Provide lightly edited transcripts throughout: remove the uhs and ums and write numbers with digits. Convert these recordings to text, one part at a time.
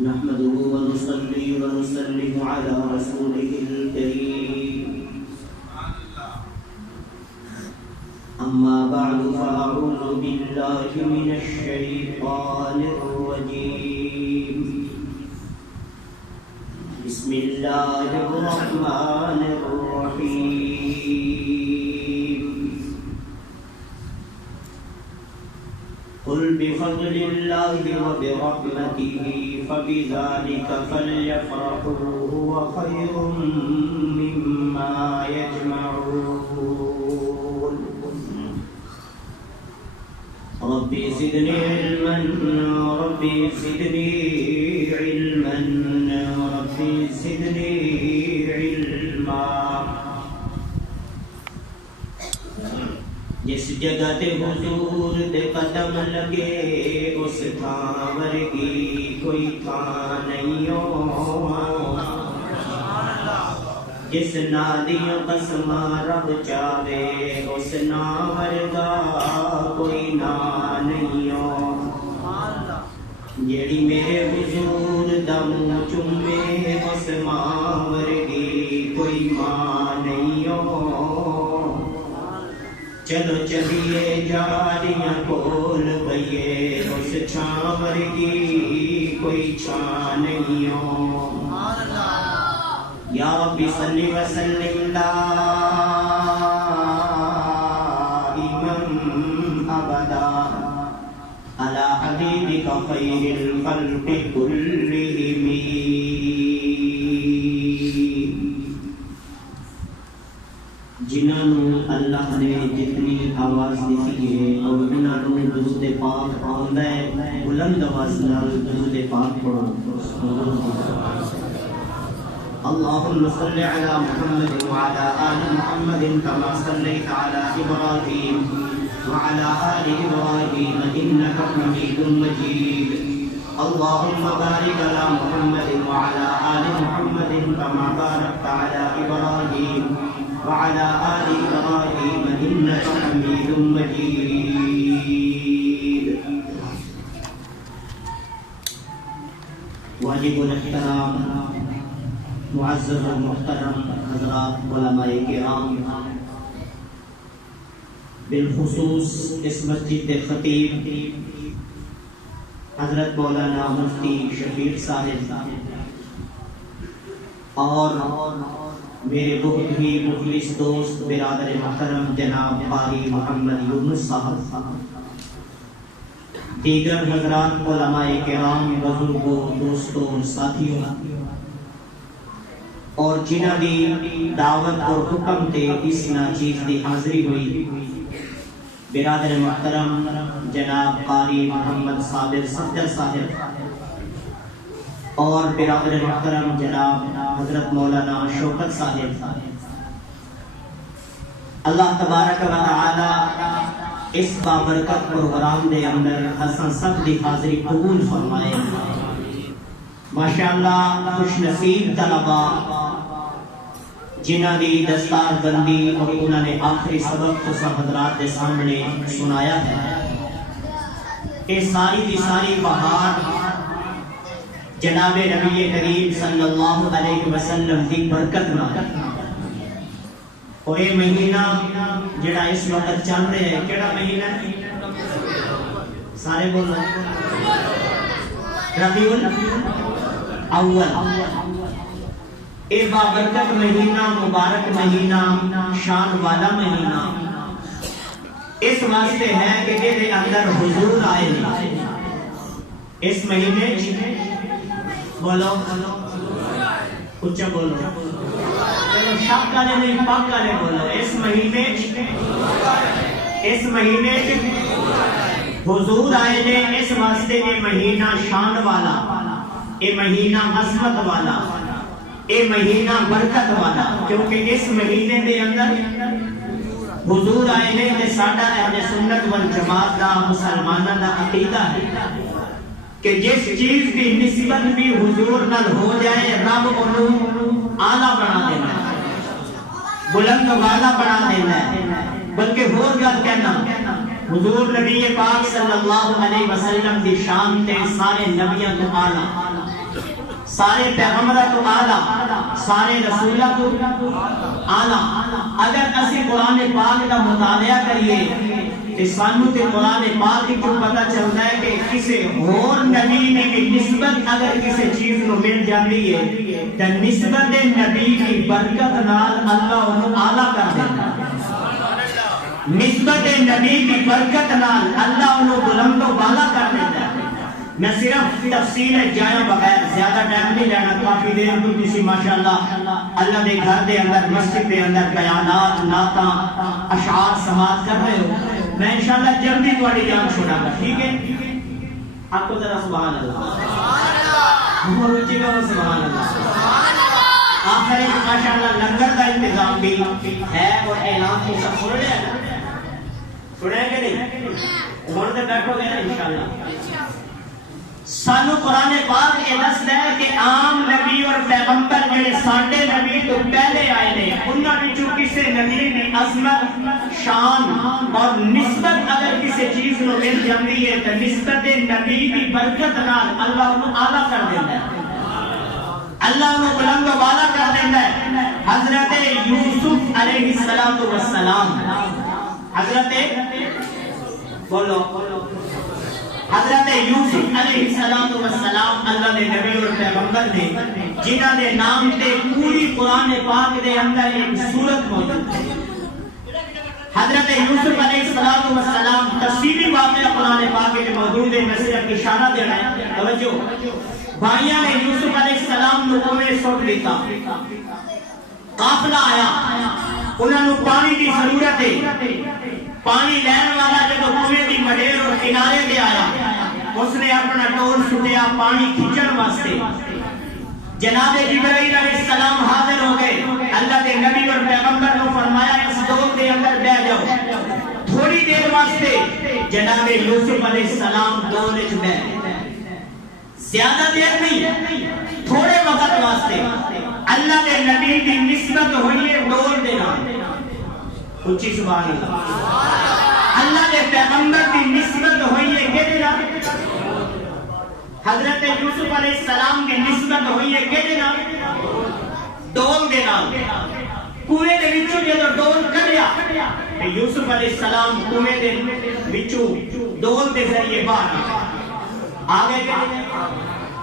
نحمده ونصلي ونسلم على رسوله الكريم أما بعد فأعوذ بالله من الشيطان الرجيم بسم الله الرحمن الرحيم قل بفضل الله وبرحمته فبذلك فليفرحوا هو خير مما يجمعون ربي زدني علما ربي زدني علما ربي زدني علما جس جگہ تے حضور دے قدم لگے اس تھاں ورگی کوئی تھاں نہیں ہو جس نادیاں قسماں رب چاہے اس نا ورگا کوئی نا نہیں ہو جیڑی میرے حضور دا منہ چومے اس ماں ورگی کوئی ماں نہیں ہو چلو چلیے جاریاں کول بئیے اس چھاں ورگی کوئی چھاں نہیں ہو یا ربی صلی وسلم دائما ابدا علی حبیبک خیر الخلق کلہم جنہوں اللہ نے جتنی آواز دیتی ہے اور انہوں درود پاک آندہ ہے بلند آواز نال درود پاک پڑھو اللہم صلی علی محمد وعلی آل محمد کما صلیت علی ابراہیم وعلی آل ابراہیم انکا حمید مجید اللہم بارک علی محمد وعلی آل محمد کما بارکت علی ابراہیم وعلى آل إبراهيم إنك حميد مجيد واجب الاحترام معزز المحترم حضرات علماء کرام بالخصوص اس مسجد کے خطیب حضرت مولانا مفتی شفیق صاحب اور میرے بہت ہی مخلص دوست برادر محترم جناب قاری محمد یونس صاحب دیگر حضرات علماء کرام بزرگوں دوستوں ساتھیوں اور جنہاں دی دعوت اور حکم تے اس ناچیز دی حاضری ہوئی برادر محترم جناب قاری محمد صابر صفدر صاحب اور برادر محترم جناب حضرت مولانا شوکت صاحب اللہ تبارک و تعالی اس بابرکت پروگرام دے اندر حسن سب دی حاضری قبول فرمائے ماشاءاللہ خوش نصیب طلبہ جنہاں دی دستار بندی اور انہوں نے آخری سبق تو سب حضرات دے سامنے سنایا ہے کہ ساری دی ساری بہار جناب نبی کریم صلی اللہ علیہ وسلم کی برکت نہ اور یہ مہینہ جڑا اس وقت چل رہے ہیں کیڑا مہینہ سارے بولو ربیع الاول اے بابرکت مہینہ مبارک مہینہ شان والا مہینہ اس واسطے ہے کہ جہدے اندر حضور آئے اس مہینے بولو اچھا بولو شک والے نہیں پاک والے بولو اس مہینے حضور آئے نے اس واسطے یہ مہینہ شان والا یہ مہینہ عظمت والا یہ مہینہ برکت والا کیونکہ اس مہینے دے اندر حضور آئے نے تے ساڈا اہل سنت والجماعت دا مسلماناں دا عقیدہ ہے کہ جس چیز کی نسبت بھی حضور نال ہو جائے رب انہوں آلہ بنا دینا بلند و بالا بنا دینا ہے. بلکہ ہور گل کہنا حضور نبی پاک صلی اللہ علیہ وسلم دی شان تے سارے نبیاں تو اعلیٰ، سارے پیغمبراں تو اعلیٰ، سارے رسولاں تو اعلیٰ. اگر اسی قرآن پاک کا مطالعہ کریے تے سانو تے قرآن پاک کی پتہ چلتا ہے کہ کسی اور نبی کی نسبت اگر کسی چیز کو مل جاتی ہے تے نسبت نبی کی برکت نال اللہ انہوں اعلیٰ کر دیتا ہے. نسبت نبی کی برکت نال اللہ انہوں بلند و بالا کر دیتا ہے. میں صرف تفصیل جایا بغیر زیادہ ٹائم نہیں لینا، کافی دیر تو کسی ماشاءاللہ اللہ دے گھر دے اندر مسجد دے اندر بیانات نعتاں اشعار سماعت کر رہے ہو. میں انشاءاللہ جلدی تھوڑی جان چھوڑا گا، ٹھیک ہے؟ آپ کو ذرا سبحان اللہ بہت اونچی کہو سبحان اللہ. آخر ایک ماشاءاللہ لنگر کا انتظام بھی ہے اور اعلان کی سب سن رہے ہیں، سنیں گے نہیں؟ ہوں تو بیٹھو گے نا انشاءاللہ. سانو قرآن پاک یہ دستا ہے کہ عام نبی اور پیغمبر جڑے ساڈے نبی تو پہلے آئے نے انہاں وچوں کسی نبی کی عظمت شان اور نسبت اگر کسی چیز نو مل جاتی ہے تو نسبت نبی کی برکت نال اللہ انہوں اعلیٰ کر دیتا ہے، اللہ انہوں بلند و بالا کر دیتا ہے. حضرت یوسف علیہ السلام، حضرت بولو حضرت یوسف علیہ السلام اللہ نے نبی اور پیغمبر نے جنہاں دے نام تے پوری قرآن پاک دے اندر ایک سورت موجود ہے. حضرت یوسف علیہ السلام تفصیلی واقعہ قرآن پاک میں موجود ہے. میں صرف اشارہ دینا ہے، توجہ. بھائیاں نے یوسف علیہ السلام نو کنویں سٹ دیتا، قافلہ آیا، انہاں نو پانی کی ضرورت ہے. پانی لین والا جب کنویں دی مڈیر اور کنارے دے آیا، اس نے اپنا ڈول سٹیا پانی کھینچن واسطے. جناب جبرائیل علیہ السلام حاضر ہو گئے، اللہ کے نبی اور پیغمبر کو فرمایا اس ڈول کے اندر بیٹھ جاؤ. تھوڑی دیر واسطے جناب یوسف علیہ السلام ڈول وچ بیٹھے، زیادہ دیر نہیں، تھوڑے وقت واسطے. اللہ کے نبی کی نسبت ہوئی ہے ڈول دے نال، اونچی سبحان اللہ. اللہ کے پیغمبر کی نسبت ہوئی ہے کہتے نال، حضرت یوسف علیہ السلام کی نسبت ہوئی ہے کہتے نال، ڈول دے نال. کنویں دے وچوں جدوں ڈول کڈیا تے یوسف علیہ السلام کنویں دے وچوں ڈول دے ذریعے باہر آ گئے.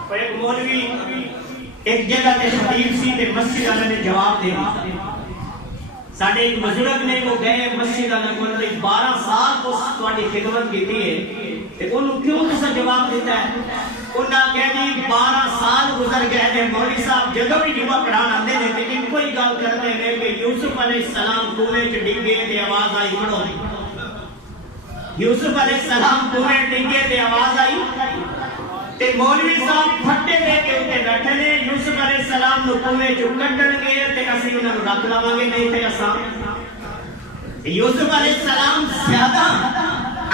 پر ایک مولوی ایک جگہ تے خطیب سی تے مسجد والے نے جواب دے دیا. ساڈے ایک بزرگ نے وہ گئے مسجد والے کول 12 سال تو تہاڈی خدمت کیتی ہے تے انہوں کیوں تسا جواب دیتا ہے؟ انہاں کہہ دی 12 سال گزر گئے نے مولوی صاحب جدوں بھی جمعہ پڑھان آندے نے تے کوئی گل کرتے نے کہ یوسف علیہ السلام کنویں وچ ڈگے تے آواز آئی پڑھو. یوسف علیہ السلام کنویں ڈگے تے آواز آئی تے مولوی صاحب پھٹے دے کے اوتے بیٹھے نے. یوسف علیہ السلام نو کنویں چوں کڈن گے تے اسی انہاں نوں رکھ لواں گے نہیں تے اساں. یوسف علیہ السلام زیادہ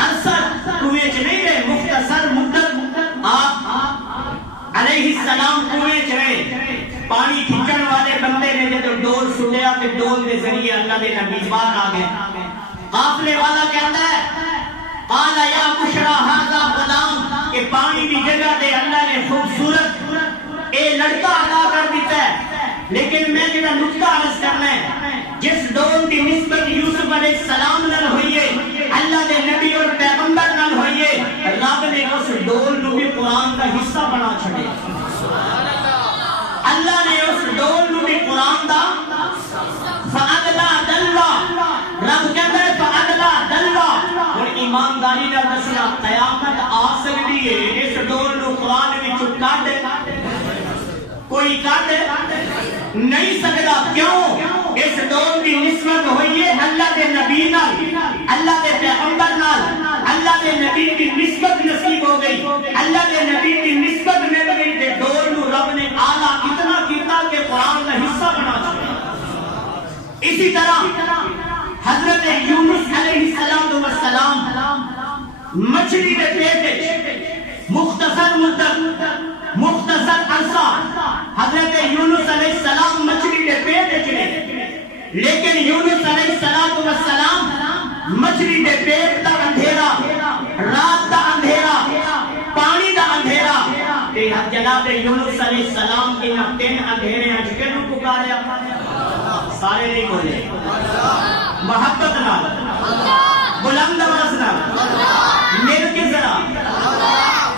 عرصہ کنویں چ نہیں رہے، مختصر مدت آپ علیہ السلام کنویں چ رہے. پانی کھینچن والے بندے نے جدوں ڈول سٹیا تے ڈول دے ذریعے اللہ دے نبی باہر آ گئے. قافلے والا کہتا ہے قال یا بشرا ھذا غلام، کہ پانی کی جگہ دے اللہ نے خوبصورت اے لڑکا عطا کر دیتا ہے. لیکن میں جڑا نقطہ عرض کرنا ہے، جس ڈول کی نسبت یوسف علیہ السلام نال ہوئی ہے اللہ دے نبی اور پیغمبر نال ہوئی ہے، رب نے اس ڈول نو بھی قرآن کا حصہ بنا چھڑے. اللہ نے اس ڈول نو بھی قرآن دا فَأَدْلَا دَلْوَا، رب کہتا ہے فَأَدْلَا دَلْوَا. اور ایمانداری نال دسنا قیامت آ سکتی ہے اس ڈول نو قرآن وچ کڈ کوئی کڈ نہیں سکتا. کیوں؟ اس ڈول کی نسبت ہوئی ہے اللہ کے نبی نال، اللہ کے پیغمبر نال. اللہ کے نبی کی نسبت نصیب ہو گئی، اللہ کے نبی کی نسبت مل گئی تے ڈول نو رب نے اعلیٰ اتنا کیتا کہ قرآن کا حصہ بنا چھوڑا. اسی طرح حضرت یونس علیہ السلام مچھلی کے پیٹ مختصر مدت مختصر عرصہ حضرت یونس علیہ السلام مچھلی کے پیٹ چلے. لیکن یونس علیہ السلام مچھلی دے پیٹ دا اندھیرا، رات دا اندھیرا، پانی دا اندھیرا، تے جناب یونس علیہ السلام انہاں تین اندھیرے اچ کینوں پکاریا؟ سارے نہیں بولے، محبت نال، بلند آواز نال، مل کے ذرا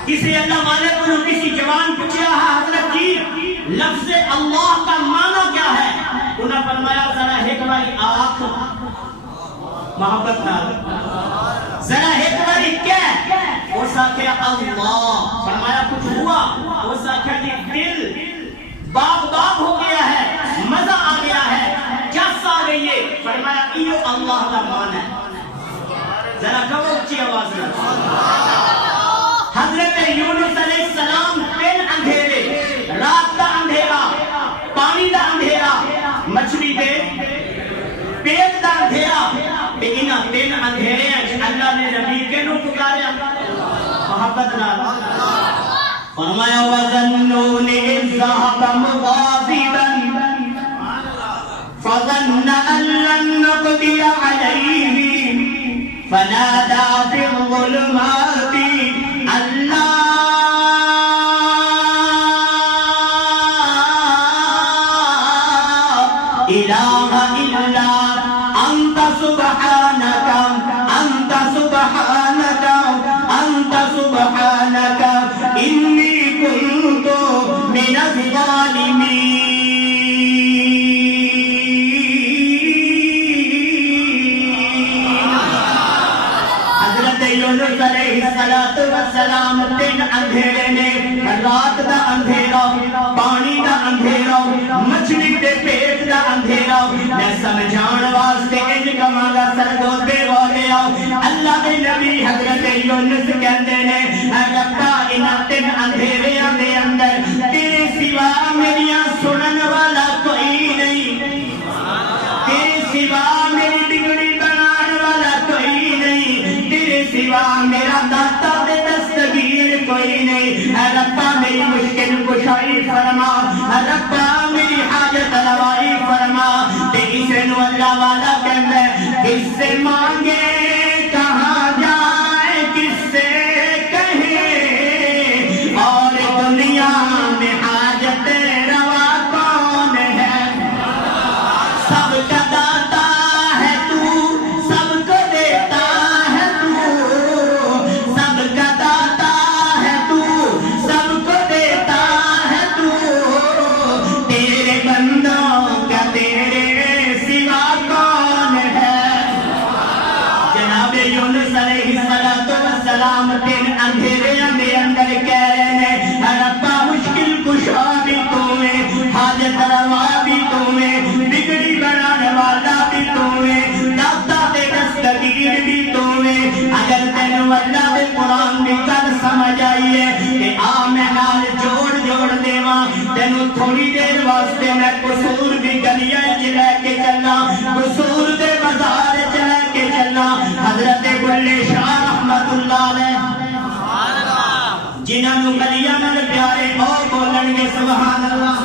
کسی اللہ والے کو کسی جوان پوچھا ہے حضرت جی لفظ اللہ کا معنی کیا ہے؟ انہوں نے فرمایا ذرا ایک باری آنکھ محبت نال، ذرا ایک باری کیا اس آخیا اللہ، فرمایا کچھ ہوا؟ اس آخیا جی دل باغ باغ ہو گیا ہے، مزہ آ گیا ہے، جس آ گئی ہے، فرمایا ایو اللہ کا معنی ہے، ذرا کہو اچھی آواز میں حضرت یونس علیہ السلام تین اندھیرے، رات دا اندھیرا، پانی دا اندھیرا، مچھلی دے پیٹ دا اندھیرا، لیکن تین اندھیرے اللہ نے نبی کے نو پکاریا محبت نال، فرمایا وَظَنُّونِ إِذْ ذَهَبَ مُغَاضِبًا فَظَنَّ أَن لَّن نَّقْدِرَ عَلَيْهِ فَنَادَىٰ فِي الظُّلُمَاتِ أَن لَّا إِلَٰهَ إِلَّا أَنتَ سُبْحَانَكَ أَنتَ سُبْحَانَكَ أَنتَ سُبْحَانَكَ إِنِّي كُنتُ مِنَ الظَّالِمِينَ۔ یونس علیہ السلام تین اندھیرے نے، رات دا اندھیرا، پانی دا اندھیرا، مچھلی دے پیٹ دا اندھیرا، میں سمجھان واسطے ان کماں دا سرگو دے والے آؤ۔ اللہ دے نبی حضرت یونس کہندے نے اے ربا انہاں تین اندھیریاں دے اندر تیرے سوا میریاں سنن والا کوئی نہیں، تیرے سوا میری بگڑی بنان والا کوئی نہیں، تیرے سوا میرا داتا دے دستگیر کوئی نہیں، اے ربا میری مشکل کشائی فرما، اے ربا میری حاجت روائی فرما۔ تے اسے نو اللہ والا کہندے کس سے مانگے کہاں جائے کس سے کہیں، اور دنیا میں حاجت روا کون ہے؟ سب کا داتا ہے تو، سب کو دیتا ہے تو، سب کا داتا ہے تو، سب کو دیتا ہے تو، تیرے بندوں کا تیرے سوا کون ہے؟ جناب یونس علیہ السلام تین اندھیریاں دے اندر کہہ رہے ہیں اے ربا مشکل کشا بھی تو ہے، حاجت روا بھی تو ہے، بگڑی بنانے والا بھی تو ہے، داتا دے دستگیر بھی تو ہے۔ اگر تینوں اللہ دے قرآن بھی کل سمجھ آئیے کہ آ میں نال جوڑ جوڑ دیواں، تینوں تھوڑی دیر واسطے میں قصور دی گلیاں چ لے کے چلنا، قصور دے بازار چ لے کے چلنا۔ حضرت بلے شاہ رحمت اللہ علیہ جنہاں نوں گلیاں نال پیارے او بولن گے سبحان اللہ،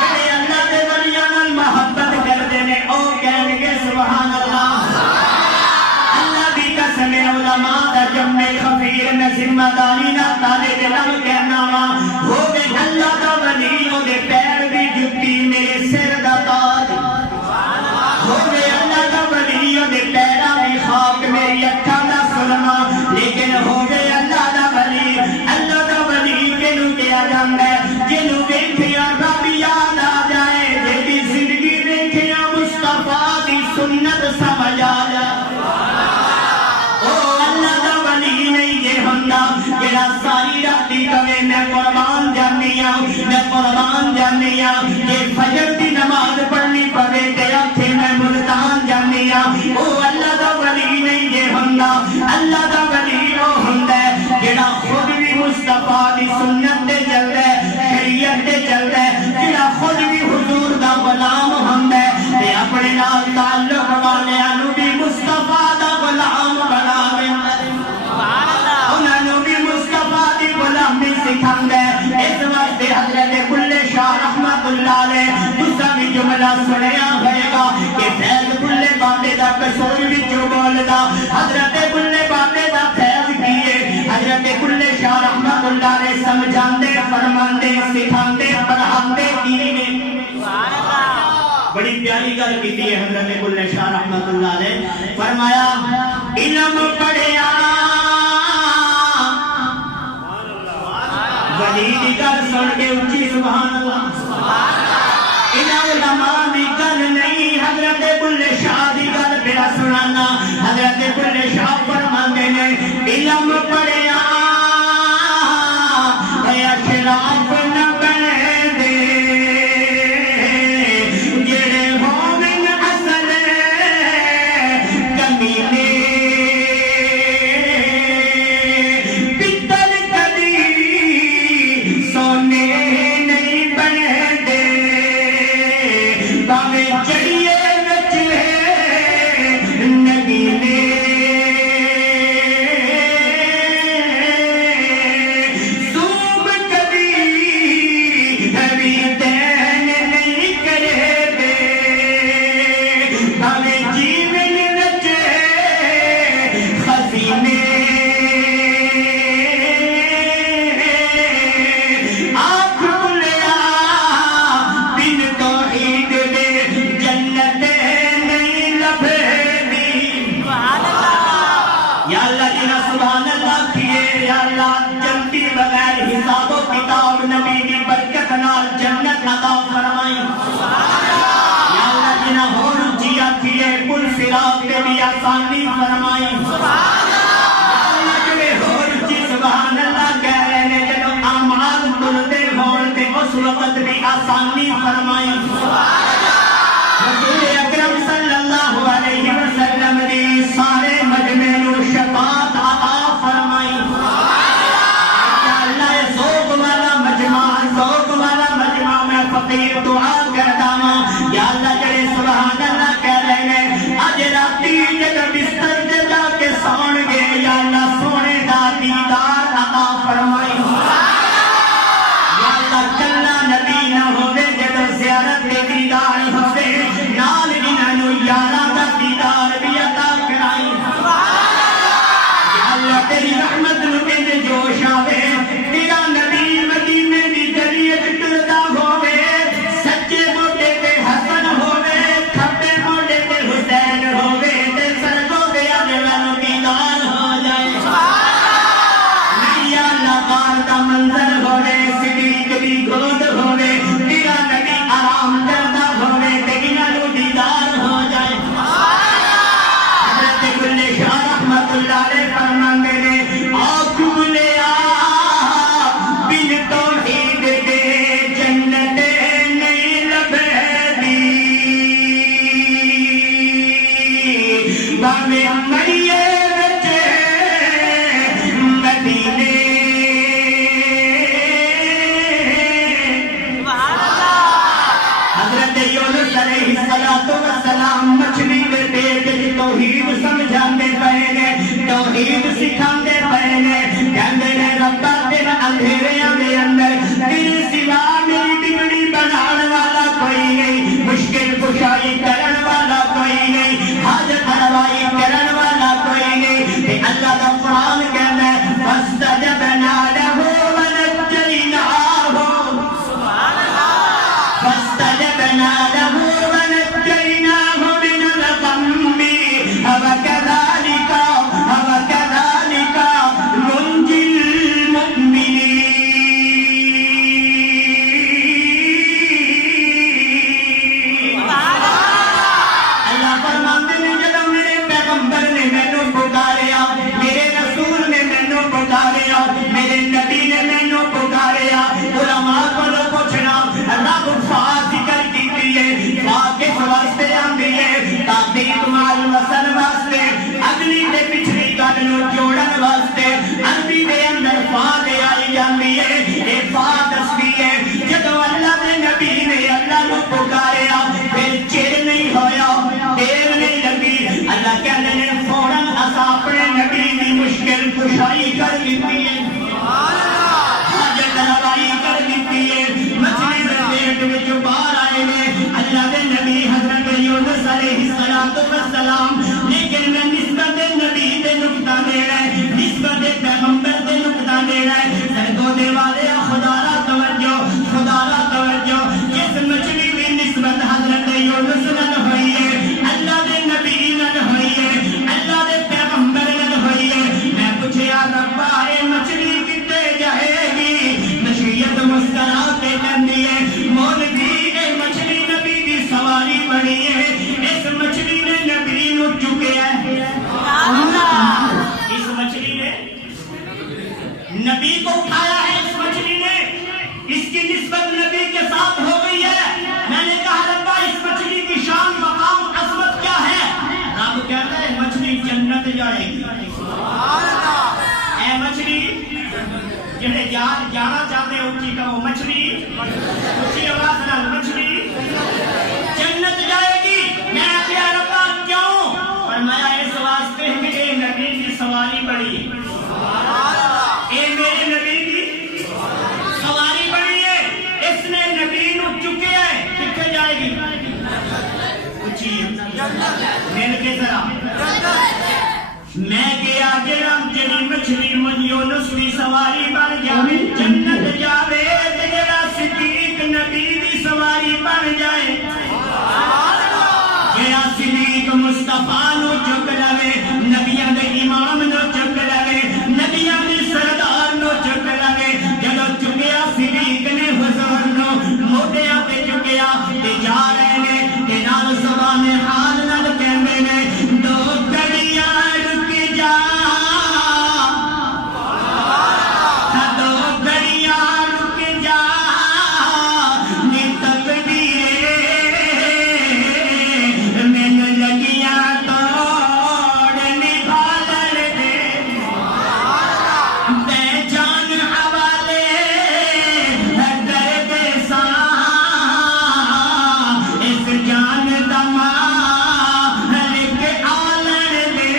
جڑے اللہ دے ولیاں نال محبت کردے نے او کہن گے سبحان اللہ۔ اللہ دی قسم علماء دا جمع خفیر میں ذمہ داری نہ طالب علم کہنا وا ہوے اللہ دا ولی او دے پیر دی جُتی میرے سر دا تاج، ہوے اللہ دا ولی او دے پیراں دی خاک میری اکھاں دا سرما، لیکن ہوے اللہ دا ولی، اللہ دا ولی کینوں کہیا جاندا ہے جنوں ویکھیا رب یاد آ جائے، جیدی زندگی ویکھیا مصطفیٰ دی سنت سمجھ آ جائے۔ جڑا ساری راتی کہے میں قربان جانیاں، میں قربان جانیاں، کہ فجر دی نماز پڑھنی پڑے تے آکھے میں ملتان جانیاں، او اللہ دا ولی نہیں جے ہوندا۔ اللہ دا ولی او ہوندا ہے جڑا خود بھی مصطفیٰ دی سنت تے چلدا ہے، شریعت تے چلدا ہے، جڑا خود بھی حضور دا غلام ہوندا ہے تے اپنے نال تعلق والیاں نوں بھی مصطفیٰ دا غلام بنا دیندا ہے، انہاں نوں بھی مصطفیٰ دی غلامی سکھاندا ہے۔ اس واسطے حضرت بلے شاہ رحمت اللہ علیہ تساں جملہ سنیا ہوئے گا کہ فیض بلے بابے دا قصور وچوں بولدا حضرت بلے بابے دا فیض کیے حضرت بلے شاہ رحمت اللہ نے سمجھاندے فرماندے سکھاندے پڑھاندے کیے بڑی پیاری گل کیتی ہے حضرت بلے شاہ رحمت اللہ نے فرمایا علم پڑھیا ولی دی گل سن کے اونچی سبحان اللہ علماء دی گل نہیں حضرت بلے شاہ دی گل پیا سنانا حضرت بلے شاہ فرماندے نے علم پڑھیا اے اشراف نہ بنے دے جڑے ہوون اصل کمینے پتل کدی سونے نہیں بنے دے باویں چڑیے وچ نگینے صوب کبھی ہری دین نہیں کرے دے باویں جیون وچ خزینے آنکھ کھلیا بن توحید دے جنت نہیں لبھدی یا اللہ جنا سبحان اللہ کیے یا اللہ جنتی بغیر حساب و کتاب نبی دی برکت نال جنت عطا فرمائی یا اللہ جنا ہور جیا کیے پل صراط تے بھی آسانی فرمائی اللہ جڑے ہور جی سبحان اللہ کہہ رہے نے جدوں اعمال تلدے ہون تے اس وقت بھی آسانی فرمائی رسول اکرم صلی اللہ علیہ وسلم دی سارے مجمع نو شفاعت عطا فرمائی یا اللہ ذوق والا مجمع میں فقیر دعا کرتا ہوں یا اللہ جڑے سبحان اللہ کہہ رہے ہیں اج راتی جب بستر تے جا کے سون گے یا اللہ سونے دا دیدار عطا فرمائی یا اللہ کلا نبی نہ ہوے جدوں زیارت دے دیدار ہوے نال انہاں نو یاراں دا دیدار بھی عطا کرائی یا اللہ تیری رحمت نو انج جوش آوے تیرا نبی مدینے دی گلی وچ ٹردا ہوے سچے موڈے تے حسن ہوے کھبے موڈے تے حسین ہوے تے سرگو دے اجلا نو دیدار ہو جائے یا اللہ غار دا منظر ہوے صدیق دی گود ہوے تیرا نبی آرام کردا ہوے تے انہاں نو دیدار ہو جائے حضرت بلے شاہ رحمت اللہ علیہ فرماندے نے آنکھ کھلیا بن توحید دے جنت نہیں لبھدی باویں مریے وچ مدینے حضرت یونس علیہ السلام مچھلی دے پیٹ وچ توحید سمجھاندے پئے نے توحید سکھاندے پئے نے کہندے نے ربا تیرے اندھیریاں دے اندر تیرے سوا میری بگڑی بنان والا کوئی نہیں مشکل کشائی کرن والا کوئی نہیں حاجت روائی کرن والا کوئی نہیں تے اللہ دا قرآن کہندا ہے فاستجبنا له ونجيناه فاستجبنا له ونجيناه من الغم وكذلك ننجي المؤمنين اللہ فرماتے ہیں جب میرے پیغمبر نے مینوں پکاریا میرے رسول نے مینوں پکاریا میرے نبی نے مینوں پکاریا علماء کو پوچھنا رب فا ذکر کیتی ہے فا کے سوا سلام، لیکن میں نسبت نبی دے نقطہ دے رہا ہے، نسبت پیغمبر دے نقطہ دے رہا ہے۔ سرگو دے والے خدا را توجہ، خدا را توجہ، جس مچھلی بھی نسبت حضرت یونس نال ہوئی ہے، اللہ دے نبی نال ہوئی ہے، اللہ دے پیغمبر نال ہوئی ہے، میں پوچھیا ربا اے مچھلی کتے جائے گی؟ مشیت مسکرا کے کہندی ہے مولوی اے مچھلی نبی دی سواری بنی ہے، اس مچھلی نے نبی نو چکیا ہے، اس مچھلی نے نبی کو اٹھایا ہے، اس مچھلی نے، اس کی نسبت نبی کے ساتھ ہو گئی ہے۔ میں نے کہا ربا اس مچھلی کی شان مقام عظمت کیا ہے؟ رب کہتا ہے مچھلی جنت جائے گی۔ اے مچھلی جنہیں جانا چاہتے ہیں اونچی کہو، مچھلی اونچی آواز نال، مچھلی جنت جائے گی۔ میں کہا ربا کیوں؟ فرمایا اس واسطے کہ اے نبی کی سواری بڑی ہے، اے میرے نبی کی سواری بڑی ہے، اس نے نبی نو چکے ہے، کتنے جائے گی؟ اونچی مل کے ذرا میں گیا جڑی مچھلی مجھ یونس دی سواری بن جاوے جنت جاوے، جڑا صدیق نبی دی سواری بن جائے، جڑا صدیق مصطفیٰ نو چک لوے، نبیاں دے امام نو چک لوے، نبیاں دے سردار نو چک لوے، جدو چکیا صدیق نے حضور نو موڈیاں تے چکیا تے جا رہے نے تے نال زبان حال نال کہندے نے دو گھڑیاں رک جا، دو گھڑیاں رک جا، نی تقدیر مینوں لگیاں توڑ نبھالن دے، میں جان حوالے کر دے ساں، اس جان دا مالک عالم دے۔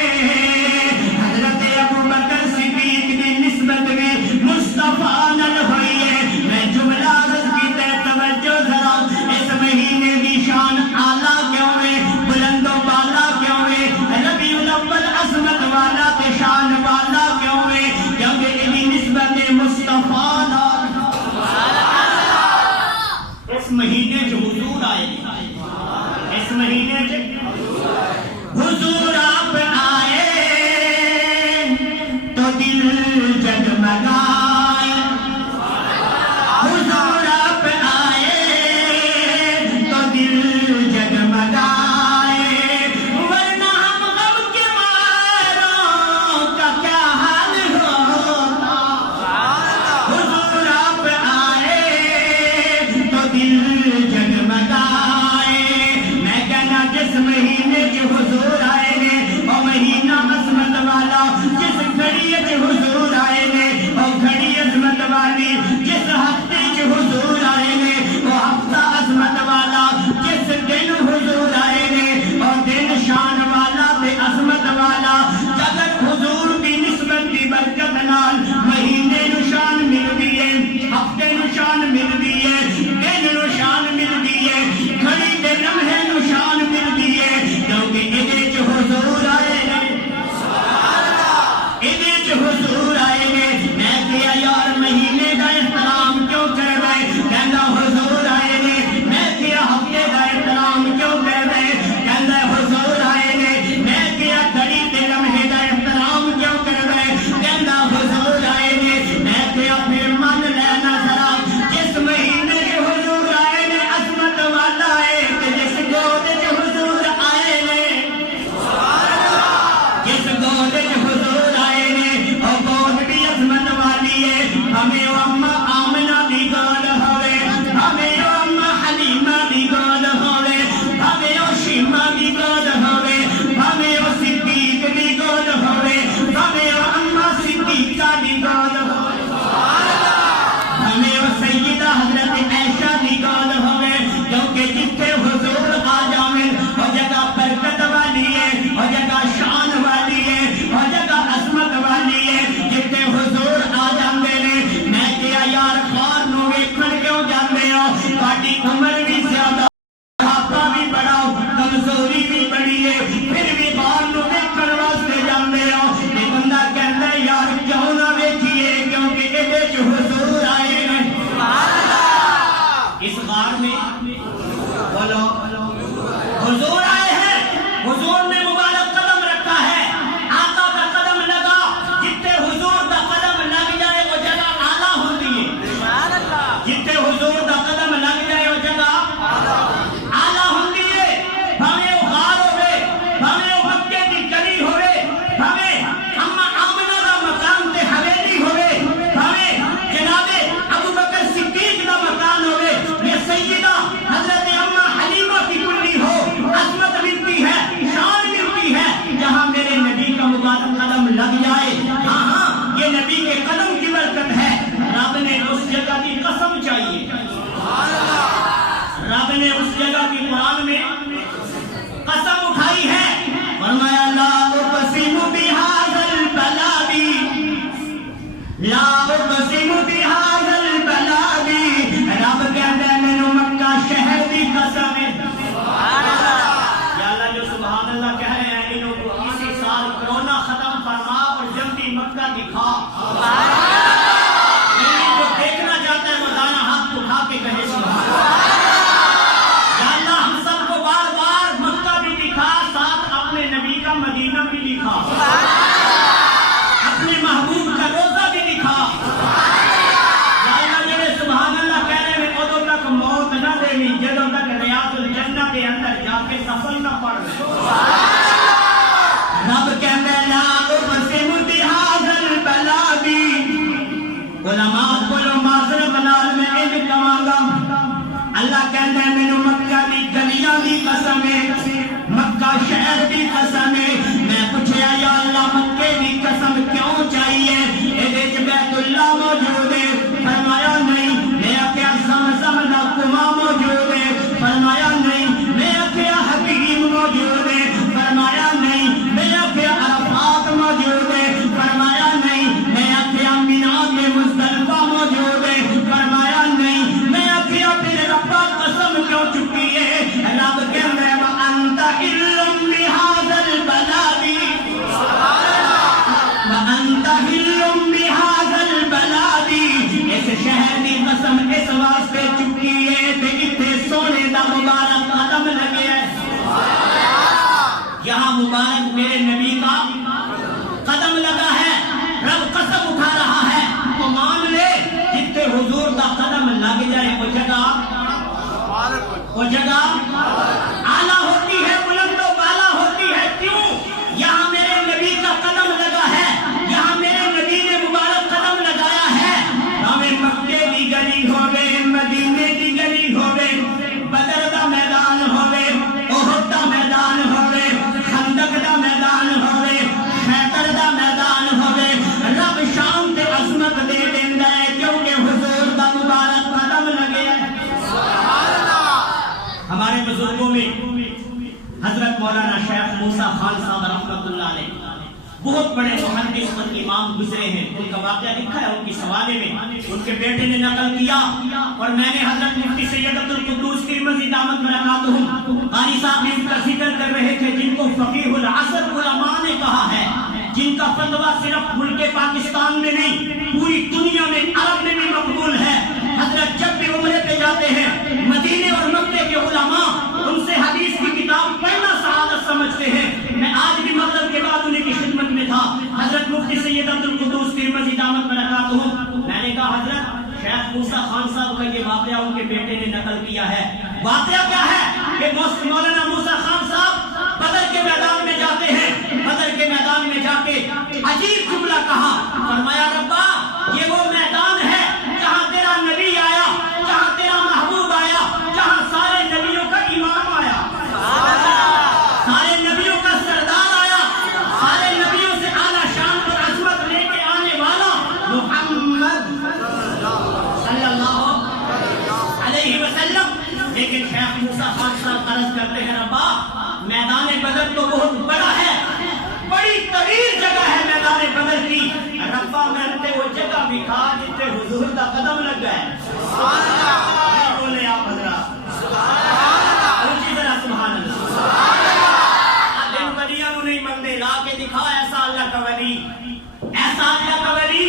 حضرت ابوبکر صدیق دی نسبت بھی مصطفیٰ نال ہوئی ہے۔ میں جملہ عرض کیتا ہے، توجہ ذرا، اس مہینے دی شان اعلیٰ کیوں ہے، بلند و بالا کیوں ہے، ربیع الاول عظمت والا تے شان والا کیوں ہے؟ کیونکہ یہ نسبت مصطفیٰ نال۔ اس مہینے جو حضور آئے، اس مہینے جو حضور آپ آئے تو دل جگمگائے، حضور آپ آئے تو دل جگمگائے، ورنہ ہم غم کے ماروں کا کیا حال ہوتا، حضور آپ آئے تو دل جگمگائے۔ میں کہنا جس میں اللہ کی قرآن میں قسم اٹھائی ہے، فرمایا لا اقسم بہذا البلد لا اقسم بہذا البلد، رب کہتا ہے مینوں مکہ شہر دی قسم ہے۔ یا اللہ جو سبحان اللہ کہہ رہے ہیں انہوں کو اسی سال کرونا ختم فرما اور جلدی مکہ دکھا۔ جو دیکھنا چاہتا ہے وہ دانا ہاتھ اٹھا کے کہے سبحان اللہ۔ یا اللہ ہم سب کو بار بار مکہ بھی دکھا، ساتھ اپنے نبی کا مدینہ بھی دکھا، اپنے محبوب کا روزہ بھی دکھا۔ یا اللہ جڑے سبحان اللہ کہہ رہے ہیں ادو تک موت نہ دینی جدوں تک ریاض الجنہ کے اندر جا کے سفر نہ پڑھ رب کہتے ہیں لا اقسم بہذا البلد، علماء کو معذر بلال میں ان کہاں گا، اللہ کہتے ہیں مینوں مکہ دی گلیاں دی قسم ہے، مکہ شہر دی قسم ہے۔ میں پوچھیا یا اللہ مکے دی قسم کیوں چاہیے، اے وچ بیت اللہ موجود ہے، فرمایا نہیں۔ میں آخیا زمزم دا کنواں موجود ہے، فرمایا نہیں۔ میں آخیا حکیم موجود ہے، فرمایا نہیں۔ میں آخیا عرفات موجود ہے، فرمایا نہیں۔ میں آخیا مینا کے مزدلفہ موجود ہے، فرمایا نہیں۔ میں آخیا پھر ربا قسم کیوں چکی ہے، رب کہتا ہے وَأَنْتَ حِلٌّ بِهَذَا الْبَلَدِ وَأَنْتَ حِلٌّ بِهَذَا الْبَلَدِ، اس شہر کی قسم اس واسطے چکی ہے کہ اتنے سونے دا مبارک قدم لگے ہے، یہاں مبارک میرے نبی کا قدم لگا ہے۔ رب قسم اٹھا رہا ہے تو مان لے جتنے حضور دا قدم لگ جائے وہ جگہ اعلیٰ ہوتی ہے، بلند و بالا ہوتی ہے۔ کیوں؟ یہاں میرے نبی کا قدم لگا ہے، یہاں میرے نبی نے مبارک قدم لگایا ہے۔ ہمیں مکے کی گلی ہوگے، مدینے کی گلی ہوگے، بدر دا میدان ہوگے، احد دا میدان ہوگے، خندق دا میدان ہوگے، خیبر دا میدان ہوگے، رب شان تے عظمت دے دیندا ہے کیونکہ حضور دا مبارک قدم لگے ہے۔ ہمارے بزرگوں میں حضرت مولانا شیخ موسیٰ خان صاحب رحمۃ اللہ علیہ بہت بڑے محدث اور امام گزرے ہیں، ان کا واقعہ لکھا ہے ان کی سوالے میں، ان کے بیٹے نے نقل کیا اور میں نے حضرت مفتی سید عبدالقدوس ترمذی دامت برکاتہم قاری صاحب نے ان کا ذکر کر رہے تھے جن کو فقیہ العصر علماء نے کہا ہے، جن کا فتویٰ صرف ملک پاکستان میں نہیں پوری دنیا میں عرب میں بھی مقبول ہے۔ حضرت جب بھی عمرے پہ جاتے ہیں مدینے اور مکے کے علماء ان سے حدیث کی کتاب پڑھنا سعادت سمجھتے ہیں۔ میں آج بھی مغرب کے بعد انہیں کی خدمت میں تھا، حضرت مفتی سید عبدالقدوس ترمذی دامت برکاتہم، میں نے کہا حضرت شیخ موسیٰ خان صاحب کا یہ واقعہ ان کے بیٹے نے نقل کیا ہے۔ واقعہ کیا ہے کہ مولانا موسیٰ خان صاحب بدر کے میدان میں جاتے ہیں، بدر کے میدان میں جا کے عجیب جملہ کہا، فرمایا ربا یہ وہ میدان ہے جہاں تیرا نبی آیا، جہاں تیرا محبوب آیا، جہاں سارے نبیوں کا امام آیا، سارے نبیوں کا سردار آیا، سارے نبیوں سے اعلیٰ شان اور عظمت لے کے آنے والا محمد صلی اللہ علیہ وسلم۔ لیکن شیخ موسیٰ خان صاحب عرض کرتے ہیں ربا میدان بدر تو بہت بڑا ہے، بڑی طویل جگہ ہے میدان بدر کی، ربا میں نے وہ جگہ بھی کھا جتنے حضور کا قدم لگ گئے۔ بولے آپ حضرات اونچی طرح سبحان اللہ۔ دن ولیاں نہیں منگتے، لا کے دکھا ایسا اللہ کا ولی، ایسا اللہ کا ولی۔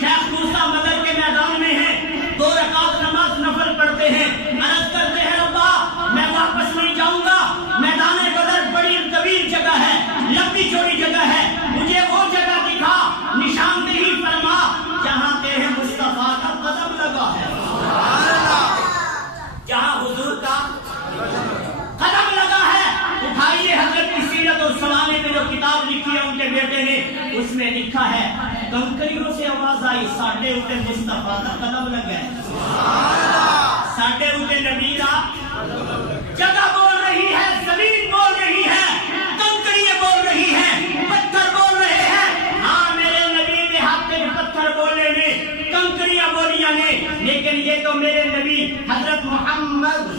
شیخ موسیٰ بدر کے میدان میں ہیں، 2 رکعت نماز نفل پڑھتے ہیں، عرض کرتے ہیں ربا میں واپس نہیں جاؤں گا، میدان بدر بڑی طویل جگہ ہے، لمبی چوڑی جگہ ہے، مجھے وہ جگہ دکھا، نشاندہی فرما جہاں تیرے مصطفیٰ کا قدم لگا ہے، جہاں حضور کا قدم لگا ہے۔ اٹھائیے حضرت کی سیرت اور سوالے میں جو کتاب لکھی ہے ان کے بیٹے نے، اس میں لکھا ہے کنکریوں سے آواز آئی ساڈے اوتے مصطفیٰ کا قدم لگا ہے، ساڈے اوتے نبی کا جگہ بول رہی ہے، زمین بول رہی ہے، کنکریاں بول رہی ہیں، پتھر بول رہے ہیں۔ ہاں میرے نبی نے ہاتھ میں پتھر بولے نے، کنکریاں بولیاں نے، لیکن یہ تو میرے نبی حضرت محمد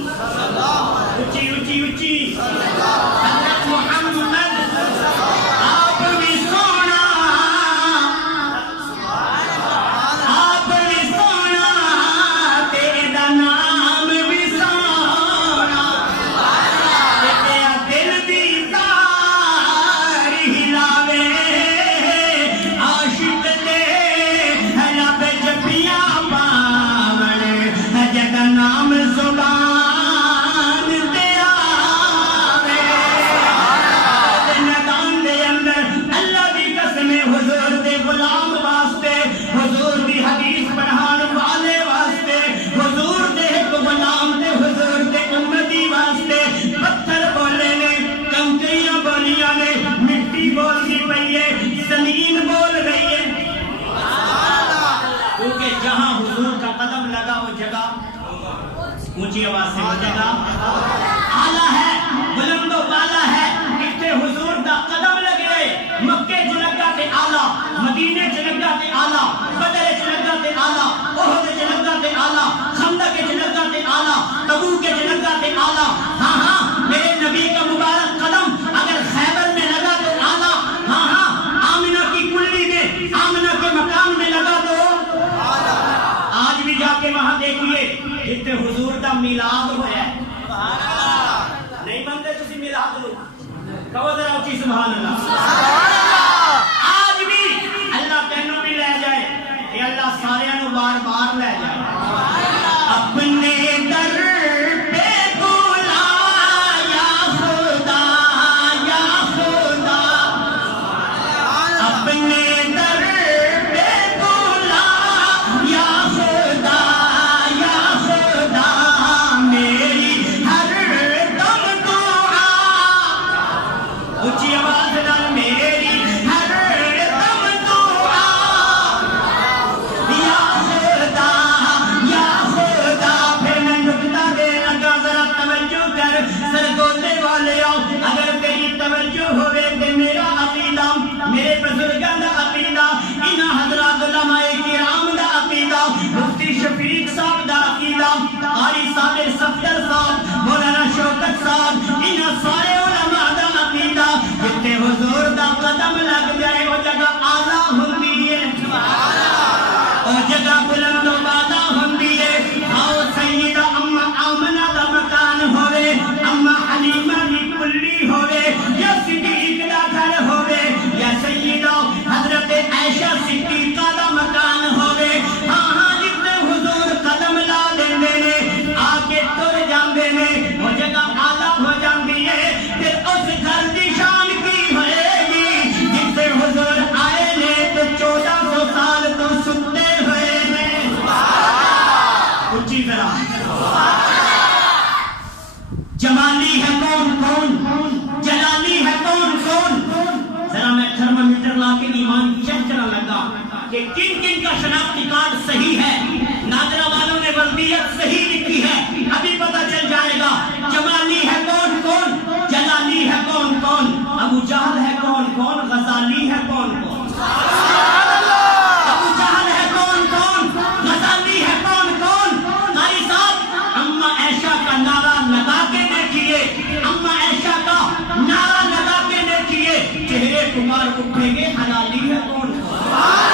اچھی اچھی اچھی حضرت محمد آپ بھی سونا، آپ بھی سونا، تیرا نام بھی سونا، تیرا دل بھی تار ہلاوے، عاشق دے لب جبیاں پاون، جدا نام زبان تے آوے، میدان دے اندر اللہ دی قسم حضور دے غلام واسطے، حضور دی حدیث پڑھان والے واسطے، حضور دے ایک غلام تے حضور دے امتی واسطے پتھر بولے نے، کنکریاں بولیاں نے، مٹی بولتی پئی ہے، زمین بول رہی ہے، کیونکہ جہاں حضور کا قدم لگا وہ جگہ اونچی آواز سے وہ جگہ اعلیٰ ہے، بلند و بالا ہے، اتنے حضور دا قدم لگ رہے، مکے چ لگا تے آلہ، مدینے چ لگا تے آلہ، بدر چ لگا تے آلہ، احد چ لگا تے آلہ، خندق چ لگا تے آلہ، تبوک چ لگا تے آلہ، ہاں ہاں میرے نبی کا مبارک قدم اگر خیبر میں لگا تو آلہ، ہاں ہاں آمنہ کی کلی میں، آمنہ کے مقام میں لگا تو آج بھی جا کے وہاں دیکھیے جتنے حضور دا میلاد ہوا ہے، نہیں منتے تسی میلاد لو، کہو ذرا اچھی سبحان اللہ، آج بھی اللہ تینوں بھی لے جائے، اے اللہ سارے نو بار بار لے جائے، اپنے در پہ بولا یا خدا، یا خدا، اپنے در پہ بولا یا خدا، یا خدا، میری ہر دم دعا، اونچی آواز نال میری ہر دم دعا، یا خدا، یا خدا، پھر میں نکتہ دے لگا ذرا توجہ کر، سرگوتے والے آؤ، اگر تیری توجہ ہوئے کہ میرا عقیدہ، میرے بزرگاں دا عقیدہ، انہاں حضرات علماء کرام دا عقیدہ، مفتی شفیق صاحب دا عقیدہ، قاری صابر صفدر صاحب، مولانا شوکت صاحب، انہاں سارے علماء دا عقیدہ، جتے حضور دا قدم لگ جائے وہ جگہ آلہ ہوندی ہے، وہ جگہ بلند و بالا ہوندی ہے، آؤ سیدہ اما آمنہ دا مکان ہوئے، اما حلیمہ دی کلی ہوئے، یا صدیق دا گھر ہوئے، یا سیدہ حضرت عائشہ صدیقہ دا مکان ہوئے، ہاں ہاں جتنے حضور قدم لا دیندے نے، آگے تر جاندے نے، وہ جگہ آلہ ہو جاندی ہے، پھر اس گھر دی شان کی ہوئے گی، جتنے حضور آئے نے تو 1400 سال تو سنتے ہوئے ہیں، اچھی طرح جمالی ہے کون کون، جلالی ہے کون کون، ذرا میں تھرمامیٹر لا کے ایمان چیک کرنے لگا کہ کن کن کا شناختی کارڈ صحیح ہے، نادرہ والوں نے وردیت صحیح لکھی ہے، ابھی پتہ چل جائے گا، جمالی ہے کون کون، جلالی ہے کون کون، ابو جہل ہے کون کون، غزالی ہے کون کون، ابو جہل ہے کون کون، غزالی ہے کون کون، قاری صاحب اما عائشہ کا نعرہ لگا کے دیکھیے، اما عائشہ کا نعرہ لگا کے دیکھیے، چہرے تمہار اٹھیں گے، حلالی ہے کون کون۔